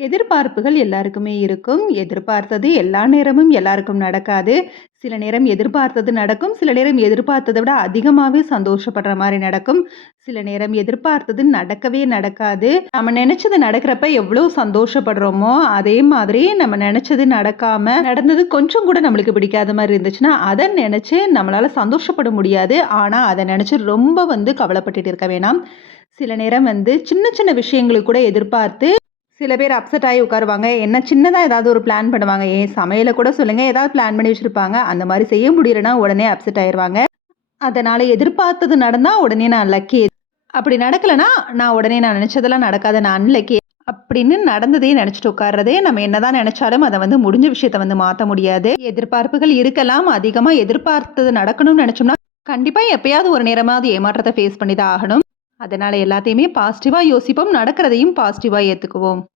எதிர்பார்ப்புகள் எல்லாருக்குமே இருக்கும். எதிர்பார்த்தது எல்லா நேரமும் எல்லாருக்கும் நடக்காது. சில நேரம் எதிர்பார்த்தது நடக்கும். சில நேரம் எதிர்பார்த்தத விட அதிகமாவே சந்தோஷப்படுற மாரி நடக்கும். சில நேரம் எதிர்பார்த்தது நடக்கவே நடக்காது. நம்ம நெனச்சது நடக்கிறப்ப எவ்ளோ சந்தோஷப்படுறோமோ, அதே மாதிரி நம்ம நெனச்சது நடக்காம, நடந்தது கொஞ்சம் கூட நம்மளுக்கு பிடிக்காத மாரி இருந்துச்சுன்னா, அத நெனச்சு நம்மளால சந்தோஷப்பட முடியாது. ஆனா, அத நெனச்சு ரொம்ப கவலைப்பட்டுட்டு இருக்க வேணாம். சில நேரம் சின்ன சின்ன விஷயங்களுக்கு கூட எதிர்பார்த்து சில பேர் அப்செட் ஆயி உட்காருவாங்க. என்ன சின்னதா ஏதாவது ஒரு பிளான் பண்ணுவாங்க. ஏன் சமையல கூட சொல்லுங்க. ஏதாவது பிளான் பண்ணி வச்சிருப்பாங்க. அந்த மாரி செய்ய முடியலன்னா உடனே அப்செட் ஆயிருவாங்க. அதனால எதிர்பார்த்தது நடந்தா உடனே நான் லக்கி. அப்படி நடக்கலன்னா, நான் நினைச்சதெல்லாம் நடக்காது. நான் அன்லக்கி. அப்படின்னு நடந்ததே நினைச்சுட்டு உட்கார்றதே, நம்ம என்னதான் நினைச்சாலும் அத முடிஞ்ச விஷயத்த மாத்த முடியாது. எதிர்பார்ப்புகள் இருக்கலாம். அதிகமா எதிர்பார்த்தது நடக்கணும்னு நினைச்சோம்னா, கண்டிப்பா எப்பயாவது ஒரு நேரமாவது ஏமாற்றத்த ஃபேஸ் பண்ணி தான் ஆகணும். அதனால எல்லாத்தையுமே பாசிட்டிவா யோசிப்போம். நடக்கிறதையும் பாசிட்டிவா ஏத்துக்குவோம்.